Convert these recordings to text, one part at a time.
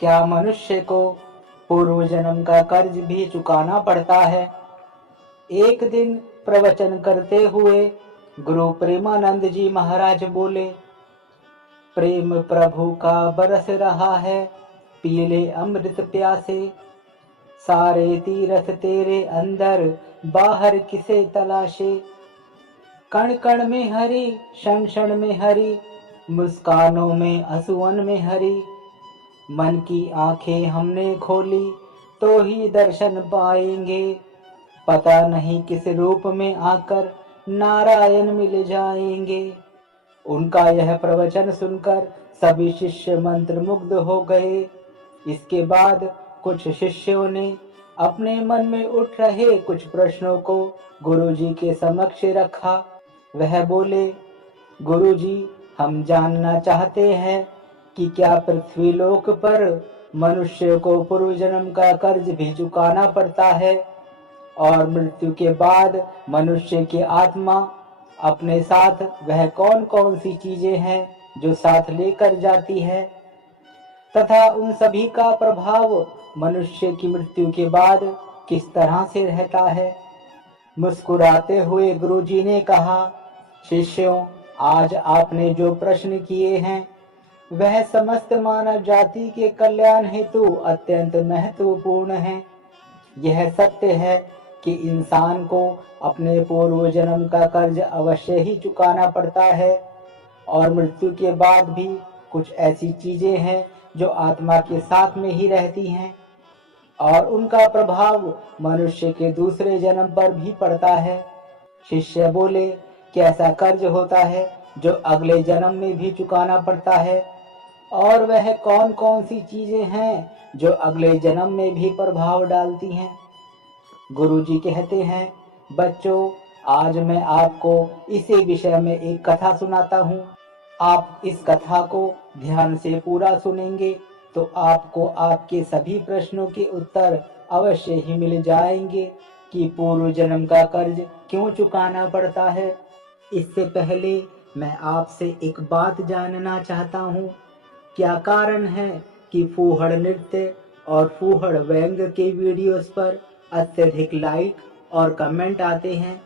क्या मनुष्य को पूर्व जन्म का कर्ज भी चुकाना पड़ता है? एक दिन प्रवचन करते हुए गुरु प्रेमानंद जी महाराज बोले, प्रेम प्रभु का बरस रहा है, पी ले अमृत प्यासे। सारे तीरथ तेरे अंदर, बाहर किसे तलाशे। कण कण में हरि, क्षण क्षण में हरि, मुस्कानों में असुवन में हरि। मन की आंखें हमने खोली तो ही दर्शन पाएंगे। पता नहीं किस रूप में आकर नारायण मिल जाएंगे। उनका यह प्रवचन सुनकर सभी शिष्य मंत्रमुग्ध हो गए। इसके बाद कुछ शिष्यों ने अपने मन में उठ रहे कुछ प्रश्नों को गुरुजी के समक्ष रखा। वह बोले, गुरुजी, हम जानना चाहते हैं कि क्या पृथ्वी लोक पर मनुष्य को पूर्व जन्म का कर्ज भी चुकाना पड़ता है, और मृत्यु के बाद मनुष्य की आत्मा अपने साथ वह कौन कौन सी चीजें हैं जो साथ लेकर जाती है, तथा उन सभी का प्रभाव मनुष्य की मृत्यु के बाद किस तरह से रहता है। मुस्कुराते हुए गुरुजी ने कहा, शिष्यों, आज आपने जो प्रश्न किए हैं वह समस्त मानव जाति के कल्याण हेतु अत्यंत महत्वपूर्ण है। यह सत्य है कि इंसान को अपने पूर्व जन्म का कर्ज अवश्य ही चुकाना पड़ता है, और मृत्यु के बाद भी कुछ ऐसी चीजें हैं जो आत्मा के साथ में ही रहती हैं, और उनका प्रभाव मनुष्य के दूसरे जन्म पर भी पड़ता है। शिष्य बोले, कैसा कर्ज होता है जो अगले जन्म में भी चुकाना पड़ता है, और वह कौन कौन सी चीजें हैं जो अगले जन्म में भी प्रभाव डालती हैं। गुरुजी कहते हैं, बच्चों, आज मैं आपको इसी विषय में एक कथा सुनाता हूँ। आप इस कथा को ध्यान से पूरा सुनेंगे तो आपको आपके सभी प्रश्नों के उत्तर अवश्य ही मिल जाएंगे कि पूर्व जन्म का कर्ज क्यों चुकाना पड़ता है। इससे पहले मैं आपसे एक बात जानना चाहता हूँ, क्या कारण है कि फूहड़ नृत्य और फूहड़ व्यंग के वीडियोस पर अत्यधिक लाइक और कमेंट आते हैं,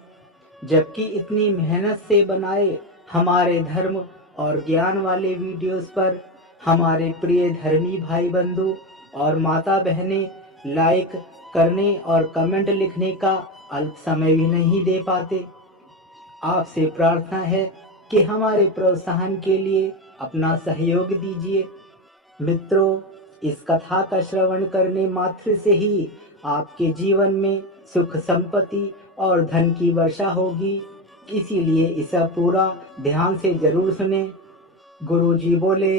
जबकि इतनी मेहनत से बनाए हमारे धर्म और ज्ञान वाले वीडियोस पर हमारे प्रिय धर्मी भाई बंधु और माता बहनें लाइक करने और कमेंट लिखने का अल्प समय भी नहीं दे पाते। आपसे प्रार्थना है कि हमारे प्रोत्साहन के लिए अपना सहयोग दीजिए। मित्रों, इस कथा का श्रवण करने मात्र से ही आपके जीवन में सुख संपत्ति और धन की वर्षा होगी, इसीलिए इसे पूरा ध्यान से जरूर सुने। गुरुजी बोले,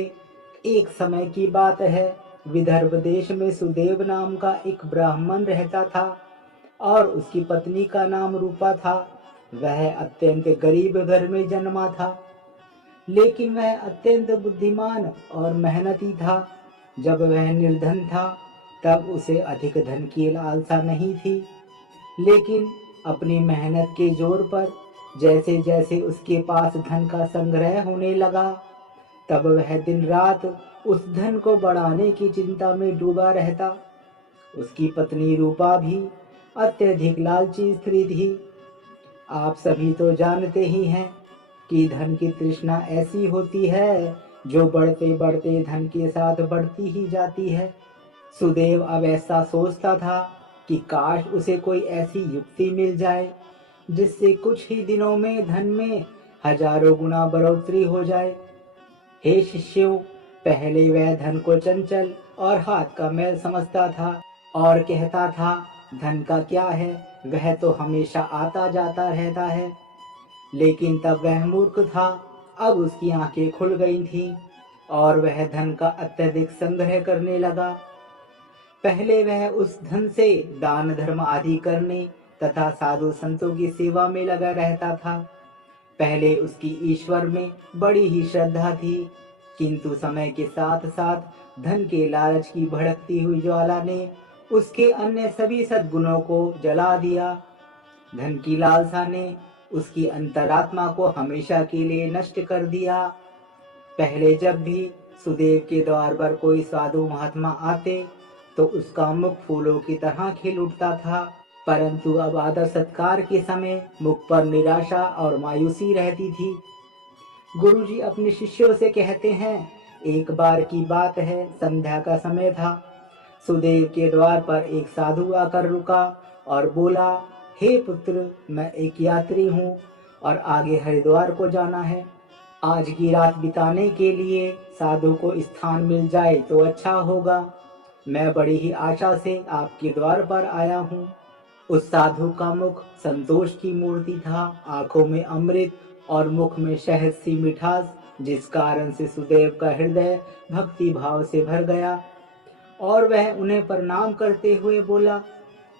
एक समय की बात है, विदर्भ देश में सुदेव नाम का एक ब्राह्मण रहता था और उसकी पत्नी का नाम रूपा था। वह अत्यंत गरीब घर में जन्मा था, लेकिन वह अत्यंत बुद्धिमान और मेहनती था। जब वह निर्धन था तब उसे अधिक धन की लालसा नहीं थी, लेकिन अपनी मेहनत के जोर पर जैसे जैसे उसके पास धन का संग्रह होने लगा, तब वह दिन रात उस धन को बढ़ाने की चिंता में डूबा रहता। उसकी पत्नी रूपा भी अत्यधिक लालची स्त्री थी। आप सभी तो जानते ही हैं कि धन की तृष्णा ऐसी होती है जो बढ़ते बढ़ते धन के साथ बढ़ती ही जाती है। सुदेव अब ऐसा सोचता था कि काश उसे कोई ऐसी युक्ति मिल जाए जिससे कुछ ही दिनों में धन में हजारों गुना बढ़ोतरी हो जाए। हे शिष्यों, पहले वह धन को चंचल और हाथ का मैल समझता था और कहता था, धन का क्या है, वह तो हमेशा आता जाता रहता है। लेकिन तब वह मूर्ख था। अब उसकी आंखें खुल गई थीं और वह धन का अत्यधिक संग्रह करने लगा। पहले वह उस धन से दान धर्म आदि करने तथा साधु संतों की सेवा में लगा रहता था। पहले उसकी ईश्वर में बड़ी ही श्रद्धा थी, किंतु समय के साथ साथ धन के लालच की भड़कती हुई ज्वाला ने उसके अन्य सभी सद्गुणों को जला दिया। धन की लालसा ने उसकी अंतरात्मा को हमेशा के लिए नष्ट कर दिया। पहले जब भी सुदेव के द्वार पर कोई साधु महात्मा आते तो उसका मुख फूलों की तरह खिल उठता था, परंतु अब आदर सत्कार के समय मुख पर निराशा और मायूसी रहती थी। गुरुजी अपने शिष्यों से कहते हैं, एक बार की बात है, संध्या का समय था। सुदेव के द्वार पर एक साधु आकर रुका और बोला, हे पुत्र, मैं एक यात्री हूँ और आगे हरिद्वार को जाना है। आज की रात बिताने के लिए साधु को स्थान मिल जाए तो अच्छा होगा। मैं बड़ी ही आशा से आपके द्वार पर आया हूँ। उस साधु का मुख संतोष की मूर्ति था, आंखों में अमृत और मुख में शहद सी मिठास, जिस कारण से सुदेव का हृदय भक्ति भाव से भर गया और वह उन्हें प्रणाम करते हुए बोला,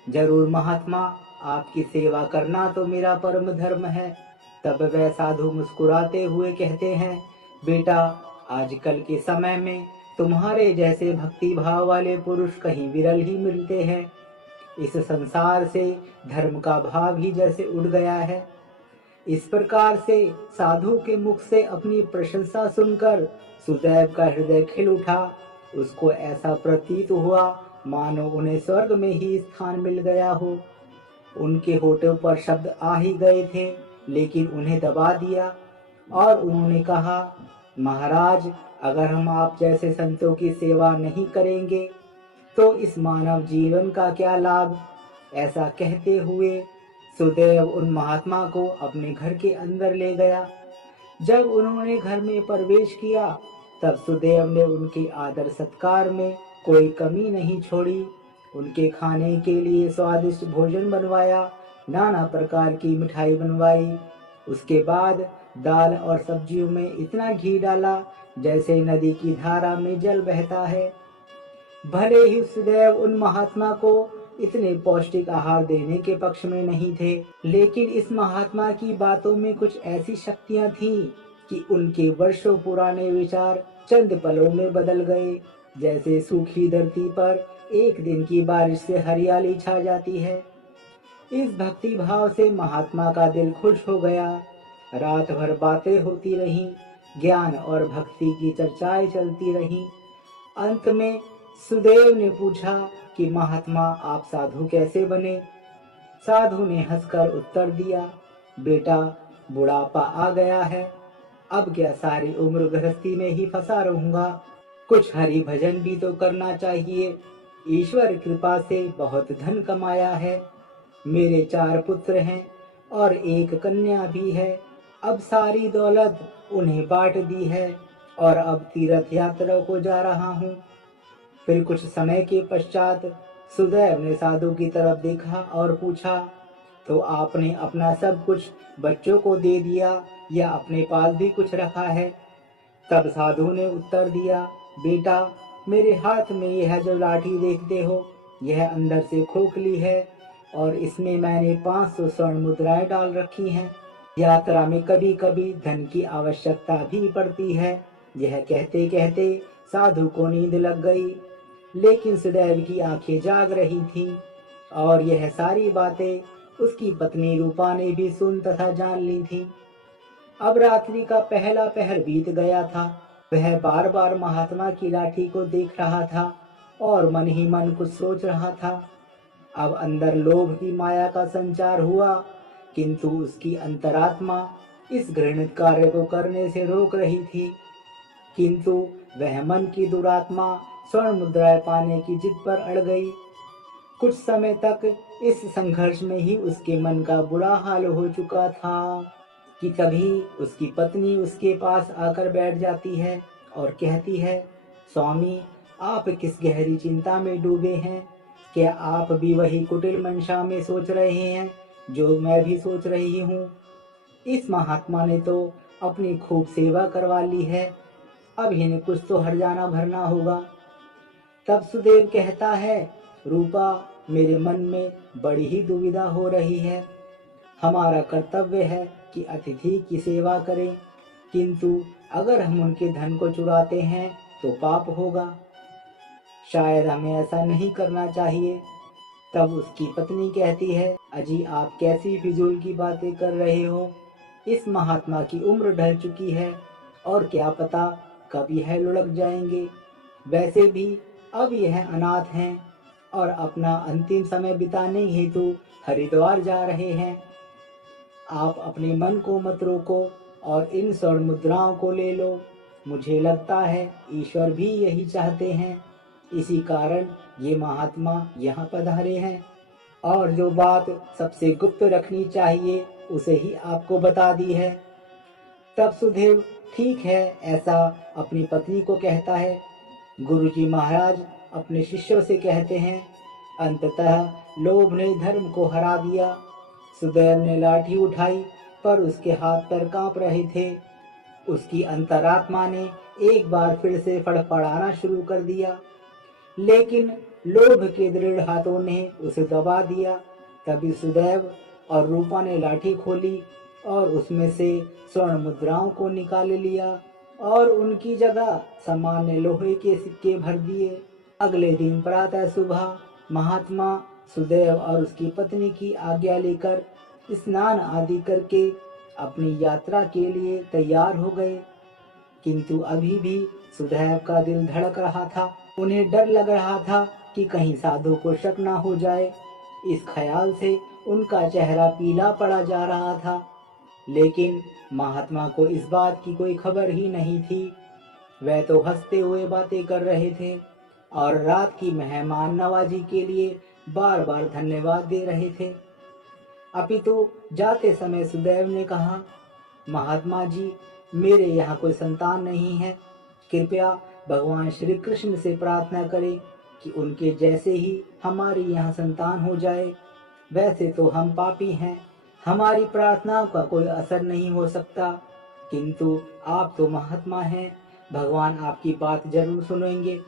जरूर महात्मा, आपकी सेवा करना तो मेरा परम धर्म है। तब वह साधु मुस्कुराते हुए कहते हैं, बेटा, आजकल के समय में तुम्हारे जैसे भक्ति भाव वाले पुरुष कहीं विरल ही मिलते हैं। इस संसार से धर्म का भाव ही जैसे उड़ गया है। इस प्रकार से साधु के मुख से अपनी प्रशंसा सुनकर सुदैव का हृदय खिल उठा। उसको ऐसा प्रतीत हुआ मानो उन्हें स्वर्ग में ही स्थान मिल गया हो। उनके होठों पर शब्द आ ही गए थे, लेकिन उन्हें दबा दिया और उन्होंने कहा, महाराज, अगर हम आप जैसे संतों की सेवा नहीं करेंगे तो इस मानव जीवन का क्या लाभ। ऐसा कहते हुए सुदेव उन महात्मा को अपने घर के अंदर ले गया। जब उन्होंने घर में प्रवेश किया तब सुदेव ने उनके आदर सत्कार में कोई कमी नहीं छोड़ी। उनके खाने के लिए स्वादिष्ट भोजन बनवाया, नाना प्रकार की मिठाई बनवाई। उसके बाद दाल और सब्जियों में इतना घी डाला जैसे नदी की धारा में जल बहता है। भले ही सुदेव उन महात्मा को इतने पौष्टिक आहार देने के पक्ष में नहीं थे, लेकिन इस महात्मा की बातों में कुछ ऐसी शक्तियां थीं कि उनके वर्षों पुराने विचार चंद पलों में बदल गए। जैसे सूखी धरती पर एक दिन की बारिश से हरियाली छा जाती है। इस भक्ति भाव से महात्मा का दिल खुश हो गया। रात भर बातें होती रहीं, ज्ञान और भक्ति की चर्चाएं चलती रहीं। अंत में सुदेव ने पूछा कि महात्मा, आप साधु कैसे बने। साधु ने हंसकर उत्तर दिया, बेटा, बुढ़ापा आ गया है, अब क्या सारी उम्र गृहस्थी में ही फंसा रहूंगा। कुछ हरि भजन भी तो करना चाहिए। ईश्वर कृपा से बहुत धन कमाया है। मेरे 4 पुत्र हैं और एक कन्या भी है। अब सारी दौलत उन्हें बांट दी है और अब तीर्थ यात्रा को जा रहा हूँ। फिर कुछ समय के पश्चात सुदैव ने साधु की तरफ देखा और पूछा, तो आपने अपना सब कुछ बच्चों को दे दिया या अपने पास भी कुछ रखा है। तब साधु ने उत्तर दिया, बेटा, मेरे हाथ में यह जो लाठी देखते हो, यह अंदर से खोखली है और इसमें मैंने 500 स्वर्ण मुद्राएं डाल रखी हैं। यात्रा में कभी कभी धन की आवश्यकता भी पड़ती है। यह कहते कहते साधु को नींद लग गई, लेकिन सुदैव की आंखें जाग रही थीं और यह सारी बातें उसकी पत्नी रूपा ने भी सुन तथा जान ली थी। अब रात्रि का पहला पहर बीत गया था। वह बार बार महात्मा की लाठी को देख रहा था और मन ही मन कुछ सोच रहा था। अब अंदर लोभ की माया का संचार हुआ, किंतु उसकी अंतरात्मा इस घृणित कार्य को करने से रोक रही थी। किंतु वह मन की दुरात्मा स्वर्ण मुद्राएं पाने की जिद पर अड़ गई। कुछ समय तक इस संघर्ष में ही उसके मन का बुरा हाल हो चुका था कि कभी उसकी पत्नी उसके पास आकर बैठ जाती है और कहती है, स्वामी, आप किस गहरी चिंता में डूबे हैं। क्या आप भी वही कुटिल मंशा में सोच रहे हैं जो मैं भी सोच रही हूँ। इस महात्मा ने तो अपनी खूब सेवा करवा ली है, अब इन्हें कुछ तो हर्जाना भरना होगा। तब सुदेव कहता है, रूपा, मेरे मन में बड़ी ही दुविधा हो रही है। हमारा कर्तव्य है कि अतिथि की सेवा करें, किंतु अगर हम उनके धन को चुराते हैं तो पाप होगा। शायद हमें ऐसा नहीं करना चाहिए। तब उसकी पत्नी कहती है, अजी, आप कैसी फिजूल की बातें कर रहे हो। इस महात्मा की उम्र ढल चुकी है और क्या पता कब यह लुढ़क जाएंगे। वैसे भी अब यह अनाथ हैं और अपना अंतिम समय बिताने हेतु हरिद्वार जा रहे हैं। आप अपने मन को मत रोको और इन स्वर्ण मुद्राओं को ले लो। मुझे लगता है ईश्वर भी यही चाहते हैं, इसी कारण ये महात्मा यहाँ पधारे हैं और जो बात सबसे गुप्त रखनी चाहिए उसे ही आपको बता दी है। तब सुधेव ठीक है ऐसा अपनी पत्नी को कहता है। गुरुजी महाराज अपने शिष्यों से कहते हैं, अंततः लोभ ने धर्म को हरा दिया। सुदैव ने लाठी उठाई पर उसके हाथ पैर कांप रहे थे। उसकी अंतरात्मा ने एक बार फिर से फड़फड़ाना शुरू कर दिया, लेकिन लोभ के दृढ़ हाथों ने उसे दबा दिया। तभी सुदैव और रूपा ने लाठी खोली और उसमें से स्वर्ण मुद्राओं को निकाल लिया और उनकी जगह सामान्य लोहे के सिक्के भर दिए। अगले दिन प्रातः सुबह महात्मा सुदैव और उसकी पत्नी की आज्ञा लेकर स्नान आदि करके अपनी यात्रा के लिए तैयार हो गए। किंतु अभी भी सुदैव का दिल धड़क रहा था। उन्हें डर लग रहा था कि कहीं साधु को शक न हो जाए। इस ख्याल से उनका चेहरा पीला पड़ा जा रहा था, लेकिन महात्मा को इस बात की कोई खबर ही नहीं थी। वह तो हंसते हुए बातें कर रहे थे और रात की मेहमान नवाजी के लिए बार बार धन्यवाद दे रहे थे। अपितु जाते समय सुदैव ने कहा, महात्मा जी, मेरे यहाँ कोई संतान नहीं है। कृपया भगवान श्री कृष्ण से प्रार्थना करें कि उनके जैसे ही हमारे यहाँ संतान हो जाए। वैसे तो हम पापी हैं, हमारी प्रार्थनाओं का कोई असर नहीं हो सकता, किंतु आप तो महात्मा हैं, भगवान आपकी बात जरूर सुनेंगे।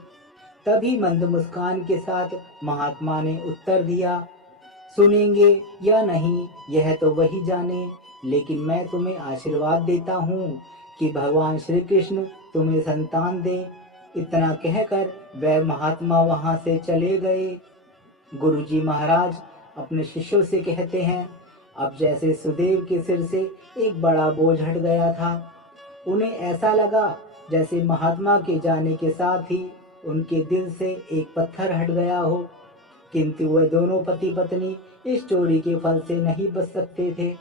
तभी मंद मुस्कान के साथ महात्मा ने उत्तर दिया, सुनेंगे या नहीं यह तो वही जाने, लेकिन मैं तुम्हें आशीर्वाद देता हूँ कि भगवान श्री कृष्ण तुम्हें संतान दे। इतना कहकर वह महात्मा वहां से चले गए। गुरुजी महाराज अपने शिष्यों से कहते हैं, अब जैसे सुदेव के सिर से एक बड़ा बोझ हट गया था। उन्हें ऐसा लगा जैसे महात्मा के जाने के साथ ही उनके दिल से एक पत्थर हट गया हो, किंतु वह दोनों पति पत्नी इस चोरी के फल से नहीं बच सकते थे।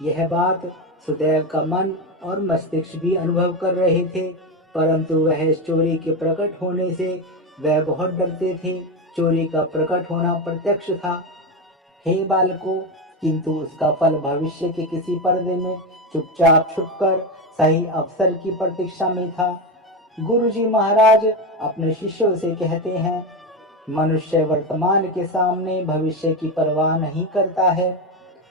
यह बात सुदैव का मन और मस्तिष्क भी अनुभव कर रहे थे, परंतु वह इस चोरी के प्रकट होने से वह बहुत डरते थे। चोरी का प्रकट होना प्रत्यक्ष था, हे बालकों, किंतु उसका फल भविष्य के किसी पर्दे में चुपचाप छुपकर सही अवसर की प्रतीक्षा में था। गुरुजी महाराज अपने शिष्यों से कहते हैं, मनुष्य वर्तमान के सामने भविष्य की परवाह नहीं करता है।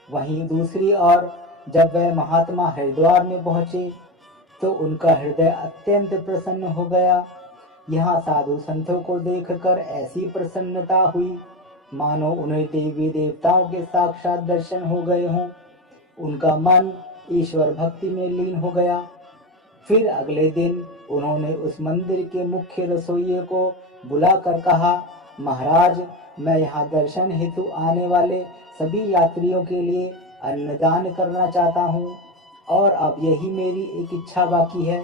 वहीं दूसरी ओर जब वह महात्मा हरिद्वार में पहुंचे तो उनका हृदय अत्यंत प्रसन्न हो गया। यहाँ साधु संतों को देखकर ऐसी प्रसन्नता हुई मानो उन्हें देवी देवताओं के साक्षात दर्शन हो गए हों। उनका मन ईश्वर भक्ति में लीन हो गया। फिर अगले दिन उन्होंने उस मंदिर के मुख्य रसोइये को बुलाकर कहा, महाराज, मैं यहाँ दर्शन हेतु आने वाले सभी यात्रियों के लिए अन्नदान करना चाहता हूँ और अब यही मेरी एक इच्छा बाकी है।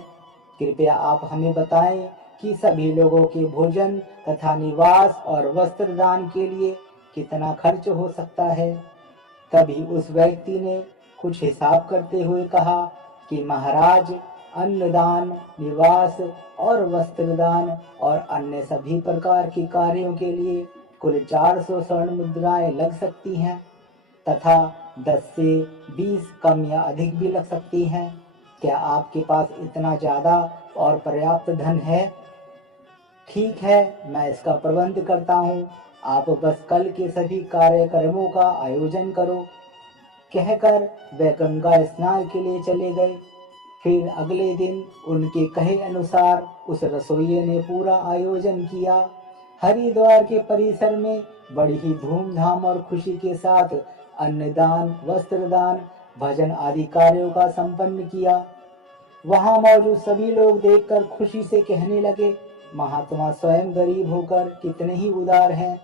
कृपया आप हमें बताएं कि सभी लोगों के भोजन तथा निवास और वस्त्र दान के लिए कितना खर्च हो सकता है। तभी उस व्यक्ति ने कुछ हिसाब करते हुए कहा कि महाराज, अन्नदान, निवास और वस्त्रदान और अन्य सभी प्रकार के कार्यों के लिए कुल 400 स्वर्ण मुद्राएं लग सकती हैं तथा 10 से 20 कम या अधिक भी लग सकती हैं। क्या आपके पास इतना ज्यादा और पर्याप्त धन है? ठीक है, मैं इसका प्रबंध करता हूँ, आप बस कल के सभी कार्यक्रमों का आयोजन करो। कहकर वे गंगा स्नान के लिए चले गए। फिर अगले दिन उनके कहे अनुसार उस रसोइये ने पूरा आयोजन किया। हरिद्वार के परिसर में बड़ी ही धूमधाम और खुशी के साथ अन्नदान, वस्त्रदान, भजन आदि कार्यों का संपन्न किया। वहां मौजूद सभी लोग देखकर खुशी से कहने लगे, महात्मा स्वयं गरीब होकर कितने ही उदार हैं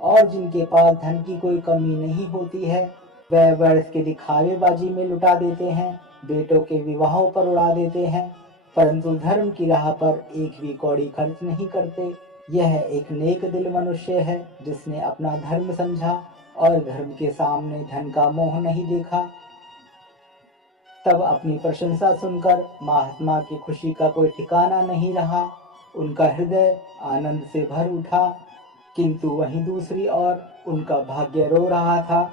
और जिनके पास धन की कोई कमी नहीं होती है, वह वर्ष के दिखावेबाजी में लुटा देते हैं, बेटों के विवाहों पर उड़ा देते हैं। परंतु धर्म की राह पर एक भी कौड़ी खर्च नहीं करते। यह एक नेक दिल मनुष्य है जिसने अपना धर्म समझा और धर्म के सामने धन का मोह नहीं देखा। तब अपनी प्रशंसा सुनकर महात्मा की खुशी का कोई ठिकाना नहीं रहा। उनका हृदय आनंद से भर उठा, किंतु वहीं दूसरी ओर उनका भाग्य रो रहा था।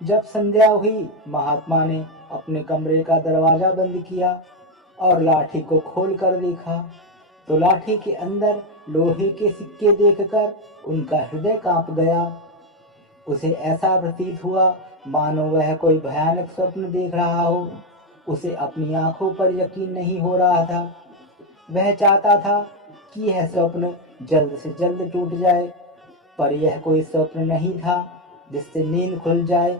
जब संध्या हुई, महात्मा ने अपने कमरे का दरवाजा बंद किया और लाठी को खोल कर देखा तो लाठी के अंदर लोहे के सिक्के देखकर उनका हृदय कांप गया। उसे ऐसा प्रतीत हुआ मानो वह कोई भयानक स्वप्न देख रहा हो। उसे अपनी आंखों पर यकीन नहीं हो रहा था। वह चाहता था कि यह स्वप्न जल्द से जल्द टूट जाए, पर यह कोई स्वप्न नहीं था जिससे नींद खुल जाए।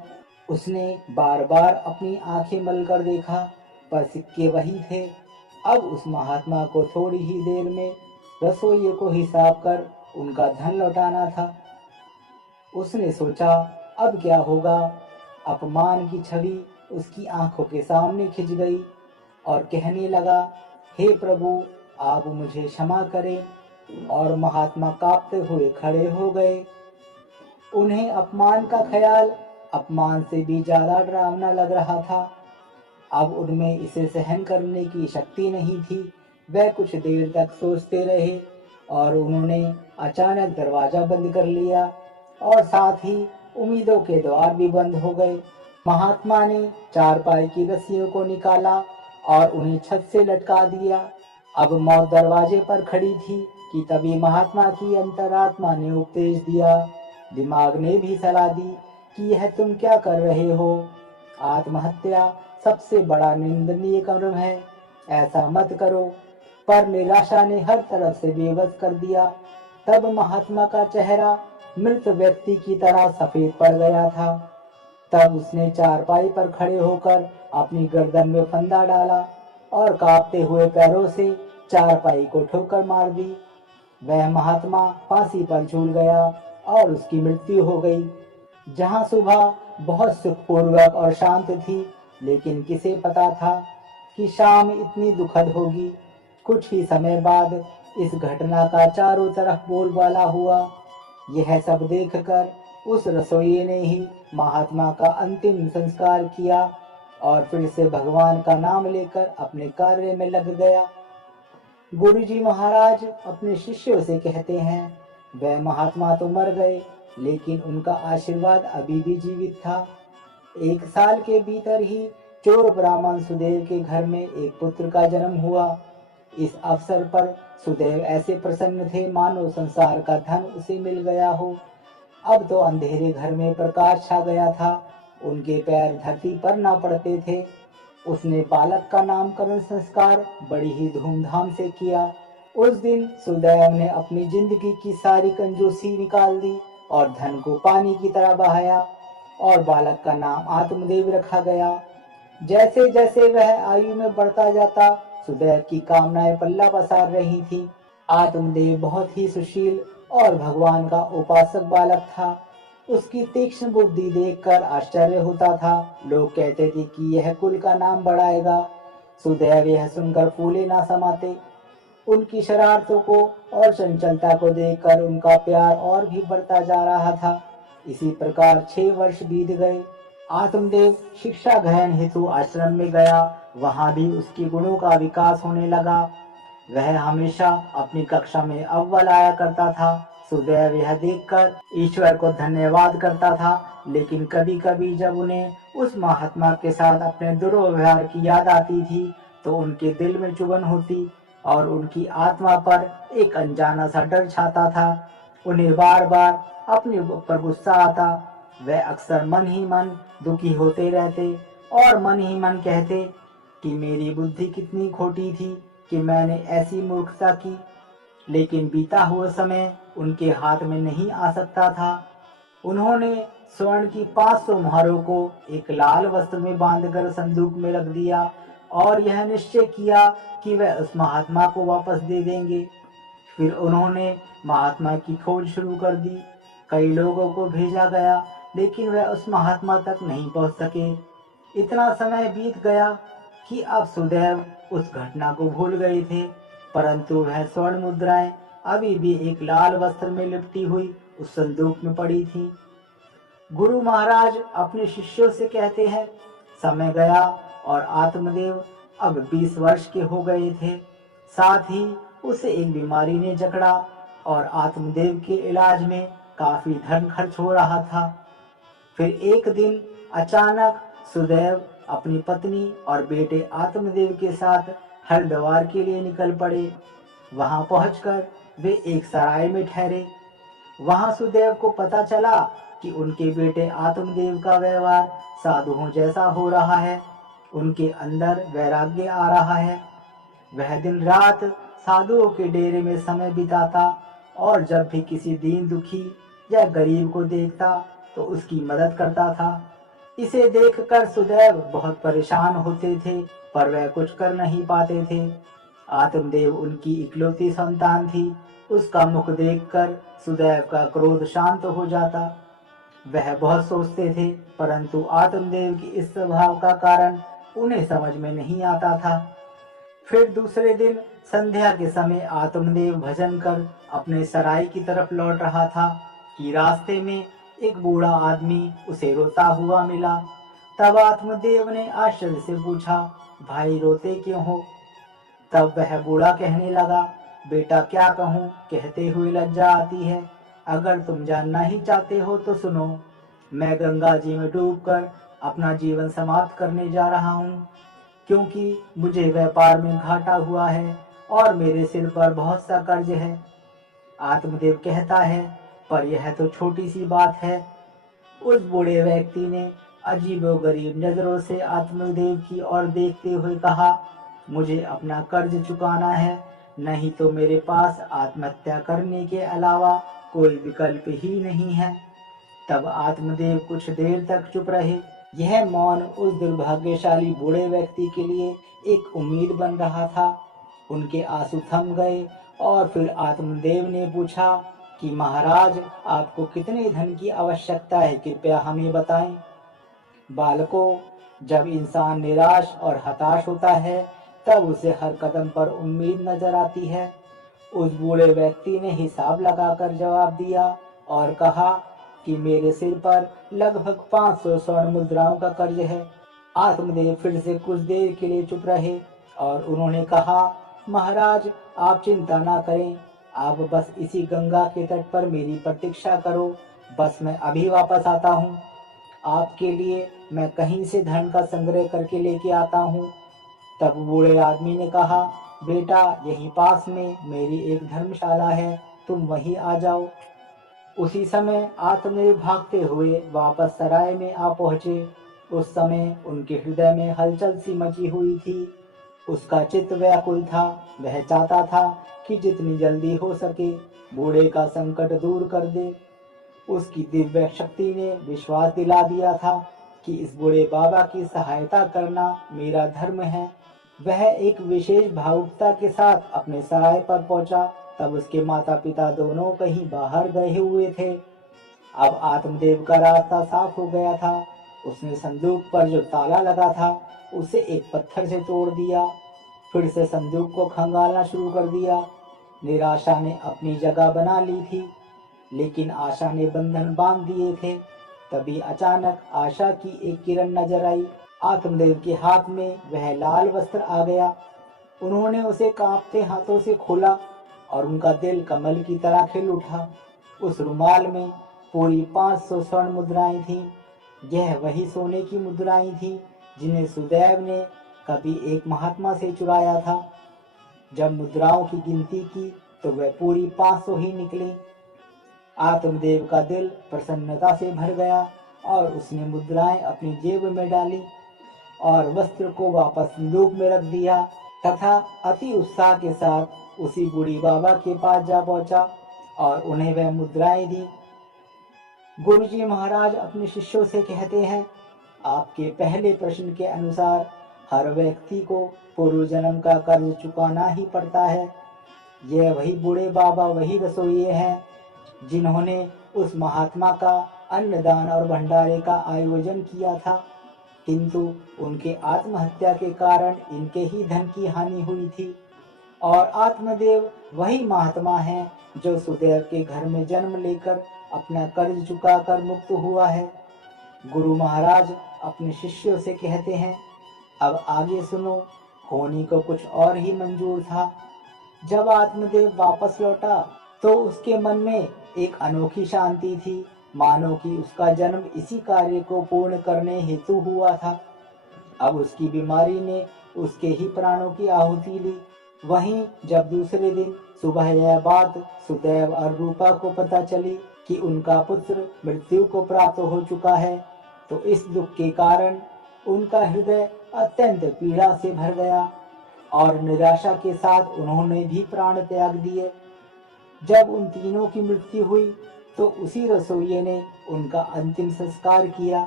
उसने बार बार अपनी आंखें मलकर देखा, पर सिक्के वही थे। अब उस महात्मा को थोड़ी ही देर में रसोइये को हिसाब कर उनका धन लौटाना था। उसने सोचा, अब क्या होगा। अपमान की छवि उसकी आंखों के सामने खिंच गई और कहने लगा, हे प्रभु, आप मुझे क्षमा करें। और महात्मा कांपते हुए खड़े हो गए। उन्हें अपमान का ख्याल अपमान से भी ज्यादा डरावना लग रहा था। अब उनमें इसे सहन करने की शक्ति नहीं थी। वह कुछ देर तक सोचते रहे और उन्होंने अचानक दरवाजा बंद कर लिया और साथ ही उम्मीदों के द्वार भी बंद हो गए। महात्मा ने चारपाई की रस्सियों को निकाला और उन्हें छत से लटका दिया। अब मौत दरवाजे पर खड़ी थी कि तभी महात्मा की अंतरात्मा ने उपदेश दिया। दिमाग ने भी सलाह दी कि यह तुम क्या कर रहे हो। आत्महत्या सबसे बड़ा निंदनीय कर्म है, ऐसा मत करो। पर निराशा ने हर तरफ से बेबस कर दिया। तब महात्मा का चेहरा मृत व्यक्ति की तरह सफेद पड़ गया था। तब उसने चारपाई पर खड़े होकर अपनी गर्दन में फंदा डाला और कांपते हुए पैरों से चारपाई को ठोकर मार दी। वह महात्मा फांसी पर झूल गया और उसकी मृत्यु हो गई। जहां सुबह बहुत सुखपूर्वक और शांत थी, लेकिन किसे पता था कि शाम इतनी दुखद होगी। कुछ ही समय बाद इस घटना का चारों तरफ बोलबाला हुआ। यह सब देखकर उस रसोइये ने ही महात्मा का अंतिम संस्कार किया और फिर से भगवान का नाम लेकर अपने कार्य में लग गया। गुरुजी महाराज अपने शिष्यों से कहते हैं, वह महात्मा तो मर गए, लेकिन उनका आशीर्वाद अभी भी जीवित था। 1 साल के भीतर ही चोर ब्राह्मण सुदेव के घर में एक पुत्र का जन्म हुआ। इस अवसर पर सुदेव ऐसे प्रसन्न थे मानो संसार का धन उसे मिल गया हो। अब तो अंधेरे घर में प्रकाश छा गया था। उनके पैर धरती पर ना पड़ते थे। उसने बालक का नामकरण संस्कार बड़ी ही धूमधाम से किया। उस दिन सुदैव ने अपनी जिंदगी की सारी कंजूसी निकाल दी और धन को पानी की तरह बहाया और बालक का नाम आत्मदेव रखा गया। जैसे जैसे वह आयु में बढ़ता जाता, सुदैव की कामनाएं पल्ला पसार रही थी। आत्मदेव बहुत ही सुशील और भगवान का उपासक बालक था। उसकी तीक्ष्ण बुद्धि देखकर आश्चर्य होता था। लोग कहते थे कि यह कुल का नाम बढ़ाएगा। सुदैव यह सुनकर फूले ना समाते। उनकी शरारतों को और चंचलता को देखकर उनका प्यार और भी बढ़ता जा रहा था। इसी प्रकार 6 वर्ष बीत गए। आत्मदेव शिक्षा ग्रहण हेतु आश्रम में गया। वहां भी उसके गुणों का विकास होने लगा। वह हमेशा अपनी कक्षा में अव्वल आया करता था। सुदैव यह देखकर ईश्वर को धन्यवाद करता था, लेकिन कभी कभी जब उन्हें उस महात्मा के साथ अपने दुर्व्यवहार की याद आती थी तो उनके दिल में चुभन होती और उनकी आत्मा पर एक अनजाना सा डर छाता था। उन्हें बार बार अपने ऊपर गुस्सा आता। वह अक्सर मन ही मन दुखी होते रहते और मन ही मन कहते कि मेरी बुद्धि कितनी खोटी थी कि मैंने ऐसी मूर्खता की। लेकिन बीता हुआ समय उनके हाथ में नहीं आ सकता था। उन्होंने स्वर्ण की 500 मुहरों को एक लाल वस्त्र में बांधकर संदूक में रख दिया और यह निश्चय किया कि वह उस महात्मा को वापस दे देंगे। फिर उन्होंने महात्मा की खोज शुरू कर दी। कई लोगों को भेजा गया, लेकिन वह उस महात्मा तक नहीं पहुंच सके। इतना समय बीत गया कि अब सुदैव उस घटना को भूल गए थे, परंतु वह स्वर्ण मुद्राएं अभी भी एक लाल वस्त्र में लिपटी हुई उस संदूक में पड़ी थी। गुरु महाराज अपने शिष्यों से कहते हैं, समय गया और आत्मदेव अब 20 वर्ष के हो गए थे। साथ ही उसे एक बीमारी ने जकड़ा और आत्मदेव के इलाज में काफी धन खर्च हो रहा था। फिर एक दिन अचानक सुदैव अपनी पत्नी और बेटे आत्मदेव के साथ हरिद्वार के लिए निकल पड़े। वहां पहुंचकर वे एक सराय में ठहरे। वहां सुदैव को पता चला कि उनके बेटे आत्मदेव का व्यवहार साधुओं जैसा हो रहा है, उनके अंदर वैराग्य आ रहा है। वह दिन रात साधुओं के डेरे में समय बिताता और जब भी किसी दीन दुखी या गरीब को देखता तो उसकी मदद करता था। इसे देखकर सुदैव बहुत परेशान होते थे, पर वह कुछ कर नहीं पाते थे। आत्मदेव उनकी इकलौती संतान थी। उसका मुख देखकर सुदैव का क्रोध शांत हो जाता। वह बहुत सोचते थे, परंतु आत्मदेव की इस स्वभाव का कारण उन्हें समझ में नहीं आता था। फिर दूसरे दिन संध्या के समय आत्मदेव भजन कर अपने सराय की तरफ लौट रहा था कि रास्ते में एक बूढ़ा आदमी उसे रोता हुआ मिला। तब आत्मदेव ने आश्चर्य से पूछा, भाई रोते क्यों हो? तब वह बूढ़ा कहने लगा, बेटा क्या कहूँ, कहते हुए लज्जा आती है। अगर तुम जानना ही चाहते हो तो सुनो, मैं गंगा जी में डूबकर अपना जीवन समाप्त करने जा रहा हूँ, क्योंकि मुझे व्यापार में घाटा हुआ है और मेरे सिर पर बहुत सा कर्ज है। आत्मदेव कहता है, पर यह तो छोटी सी बात है। उस बूढ़े व्यक्ति ने अजीबोगरीब नजरों से आत्मदेव की ओर देखते हुए कहा, मुझे अपना कर्ज चुकाना है, नहीं तो मेरे पास आत्महत्या करने के अलावा कोई विकल्प ही नहीं है। तब आत्मदेव कुछ देर तक चुप रहे। यह मौन उस दुर्भाग्यशाली बूढ़े व्यक्ति के लिए एक उम्मीद बन रहा था। उनके आंसू थम गए और फिर आत्मदेव ने पूछा कि महाराज, आपको कितने धन की आवश्यकता है, कृपया हमें बताएं। बालकों, जब इंसान निराश और हताश होता है तब उसे हर कदम पर उम्मीद नजर आती है। उस बूढ़े व्यक्ति ने हिसाब लगाकर जवाब दिया और कहा कि मेरे सिर पर लगभग 500 स्वर्ण मुद्राओं का कर्ज है। आत्मदेव फिर से कुछ देर के लिए चुप रहे और उन्होंने कहा, महाराज आप चिंता ना करें, आप बस इसी गंगा के तट पर मेरी प्रतीक्षा करो, बस मैं अभी वापस आता हूँ। आपके लिए मैं कहीं से धन का संग्रह करके लेके आता हूँ। तब बूढ़े आदमी ने कहा, बेटा यहीं पास में मेरी एक धर्मशाला है, तुम वहीं आ जाओ। उसी समय आत्मदेव भागते हुए वापस सराय में आ पहुंचे। उस समय उनके हृदय में हलचल सी मची हुई थी। उसका चित्त व्याकुल था। वह चाहता था कि जितनी जल्दी हो सके बूढ़े का संकट दूर कर दे। उसकी दिव्य शक्ति ने विश्वास दिला दिया था कि इस बूढ़े बाबा की सहायता करना मेरा धर्म है। वह एक विशेष भावुकता के साथ अपने सराय पर पहुंचा। तब उसके माता पिता दोनों कहीं बाहर गए हुए थे। अब आत्मदेव का रास्ता साफ हो गया था। उसने संदूक पर जो ताला लगा था उसे एक पत्थर से तोड़ दिया, फिर से संदूक को खंगालना शुरू कर दिया। निराशा ने अपनी जगह बना ली थी, लेकिन आशा ने बंधन बांध दिए थे। तभी अचानक आशा की एक किरण नजर आई। आत्मदेव के हाथ में वह लाल वस्त्र आ गया। उन्होंने उसे कांपते हाथों से खोला और उनका दिल कमल की तरह खिल उठा। उस रुमाल में पूरी 500 स्वर्ण मुद्राएं थीं। यह वही सोने की मुद्राएं थीं जिन्हें सुदैव ने कभी एक महात्मा से चुराया था। जब मुद्राओं की गिनती की तो वह पूरी 500 ही निकली। आत्मदेव का दिल प्रसन्नता से भर गया और उसने मुद्राएं अपनी जेब में डाली और वस्त्र को वापस संदूक में रख दिया तथा अति उत्साह के साथ उसी बूढ़ी बाबा के पास जा पहुंचा और उन्हें वह मुद्राएं दी। गुरुजी महाराज अपने शिष्यों से कहते हैं, आपके पहले प्रश्न के अनुसार हर व्यक्ति को पूर्व जन्म का कर्ज चुकाना ही पड़ता है। यह वही बूढ़े बाबा, वही रसोइये हैं जिन्होंने उस महात्मा का अन्नदान और भंडारे का आयोजन किया था। किंतु उनके आत्महत्या के कारण इनके ही धन की हानि हुई थी। और आत्मदेव वही महात्मा है जो सुदेव के घर में जन्म लेकर अपना कर्ज चुकाकर मुक्त हुआ है। गुरु महाराज अपने शिष्यों से कहते हैं, अब आगे सुनो। होनी को कुछ और ही मंजूर था। जब आत्मदेव वापस लौटा तो उसके मन में एक अनोखी शांति थी, मानो कि उसका जन्म इसी कार्य को पूर्ण करने हेतु हुआ था। अब उसकी बीमारी ने उसके ही प्राणों की आहुति ली। वहीं जब दूसरे दिन सुबह यह बात सुदैव और रूपा को पता चली कि उनका पुत्र मृत्यु को प्राप्त हो चुका है, तो इस दुख के कारण उनका हृदय अत्यंत पीड़ा से भर गया और निराशा के साथ उन्होंने भी प्राण त्याग दिए। जब उन तीनों की मृत्यु हुई तो उसी रसोइये ने उनका अंतिम संस्कार किया।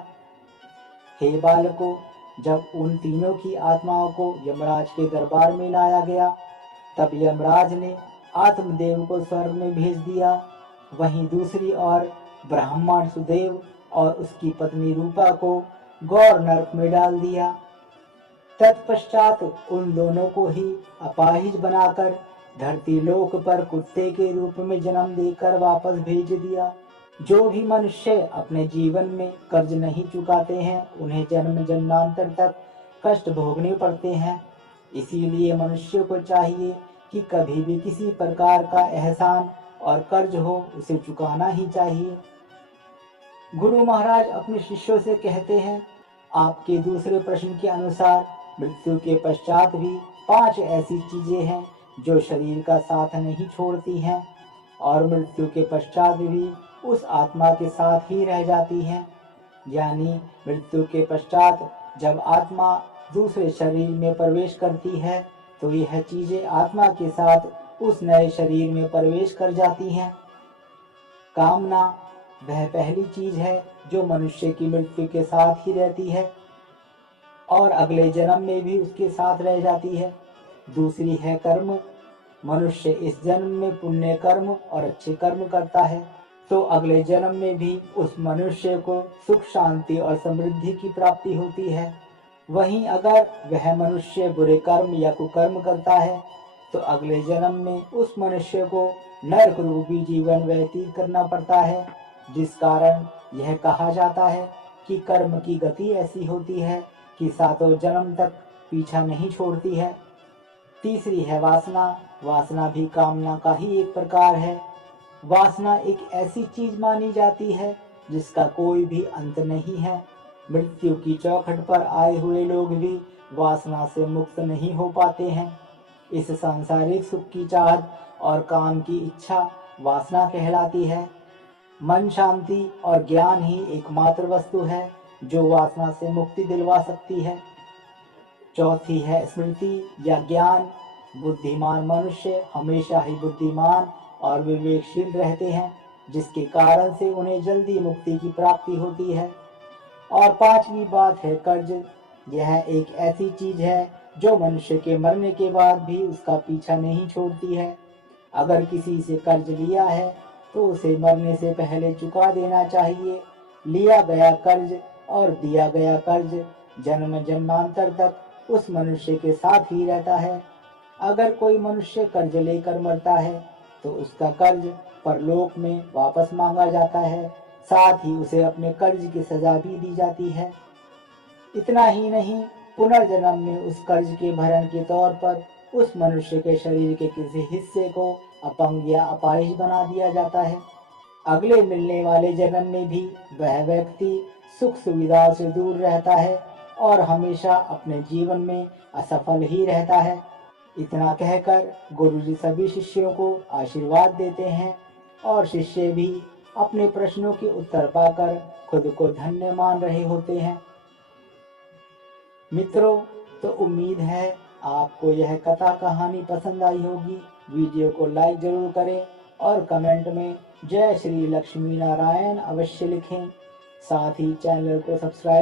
हे बालकों, जब उन तीनों की आत्माओं को यमराज के दरबार में लाया गया, तब यमराज ने आत्मदेव को स्वर्ग में भेज दिया। वहीं दूसरी ओर ब्राह्मण सुदेव और उसकी पत्नी रूपा को गौर नरक में डाल दिया। तत्पश्चात उन दोनों को ही अपाहिज बनाकर धरती लोक पर कुत्ते के रूप में जन्म देकर वापस भेज दिया। जो भी मनुष्य अपने जीवन में कर्ज नहीं चुकाते हैं, उन्हें जन्म जन्मांतर तक कष्ट भोगने पड़ते हैं। इसीलिए मनुष्य को चाहिए कि कभी भी किसी प्रकार का एहसान और कर्ज हो, उसे चुकाना ही चाहिए। गुरु महाराज अपने शिष्यों से कहते हैं, आपके दूसरे प्रश्न के अनुसार मृत्यु के पश्चात भी 5 ऐसी चीजें हैं जो शरीर का साथ नहीं छोड़ती हैं और मृत्यु के पश्चात भी उस आत्मा के साथ ही रह जाती हैं। यानी मृत्यु के पश्चात जब आत्मा दूसरे शरीर में प्रवेश करती है तो यह चीजें आत्मा के साथ उस नए शरीर में प्रवेश कर जाती हैं। कामना वह पहली चीज है जो मनुष्य की मृत्यु के साथ ही रहती है और अगले जन्म में भी उसके साथ रह जाती है। दूसरी है कर्म। मनुष्य इस जन्म में पुण्य कर्म और अच्छे कर्म करता है तो अगले जन्म में भी उस मनुष्य को सुख शांति और समृद्धि की प्राप्ति होती है। वहीं अगर वह मनुष्य बुरे कर्म या कुकर्म करता है तो अगले जन्म में उस मनुष्य को नरक रूपी जीवन व्यतीत करना पड़ता है, जिस कारण यह कहा जाता है कि कर्म की गति ऐसी होती है कि 7 जन्म तक पीछा नहीं छोड़ती है। तीसरी है वासना। वासना भी कामना का ही एक प्रकार है। वासना एक ऐसी चीज मानी जाती है जिसका कोई भी अंत नहीं है। मृत्यु की चौखट पर आए हुए लोग भी वासना से मुक्त नहीं हो पाते हैं। इस सांसारिक सुख की चाहत और काम की इच्छा वासना कहलाती है। मन शांति और ज्ञान ही एकमात्र वस्तु है जो वासना से मुक्ति दिलवा सकती है। चौथी है स्मृति या ज्ञान। बुद्धिमान मनुष्य हमेशा ही बुद्धिमान और विवेकशील रहते हैं, जिसके कारण से उन्हें जल्दी मुक्ति की प्राप्ति होती है। और 5वीं बात है कर्ज। यह एक ऐसी चीज है जो मनुष्य के मरने के बाद भी उसका पीछा नहीं छोड़ती है। अगर किसी से कर्ज लिया है तो उसे मरने से पहले चुका देना चाहिए। लिया गया कर्ज और दिया गया कर्ज जन्म जन्मांतर तक उस मनुष्य के साथ ही रहता है। अगर कोई मनुष्य कर्ज लेकर मरता है तो उसका कर्ज परलोक में वापस मांगा जाता है, साथ ही उसे अपने कर्ज की सजा भी दी जाती है। इतना ही नहीं, पुनर्जन्म में उस कर्ज के भरण के तौर पर उस मनुष्य के शरीर के किसी हिस्से को अपंग या अपाहिज बना दिया जाता है। अगले मिलने वाले जन्म में भी वह व्यक्ति सुख सुविधा से दूर रहता है और हमेशा अपने जीवन में असफल ही रहता है। इतना कहकर गुरुजी सभी शिष्यों को आशीर्वाद देते हैं और शिष्य भी अपने प्रश्नों के उत्तर पाकर खुद को धन्य मान रहे होते हैं। मित्रों, तो उम्मीद है आपको यह कथा कहानी पसंद आई होगी। वीडियो को लाइक जरूर करें और कमेंट में जय श्री लक्ष्मी नारायण अवश्य लिखें। साथ ही चैनल को सब्सक्राइब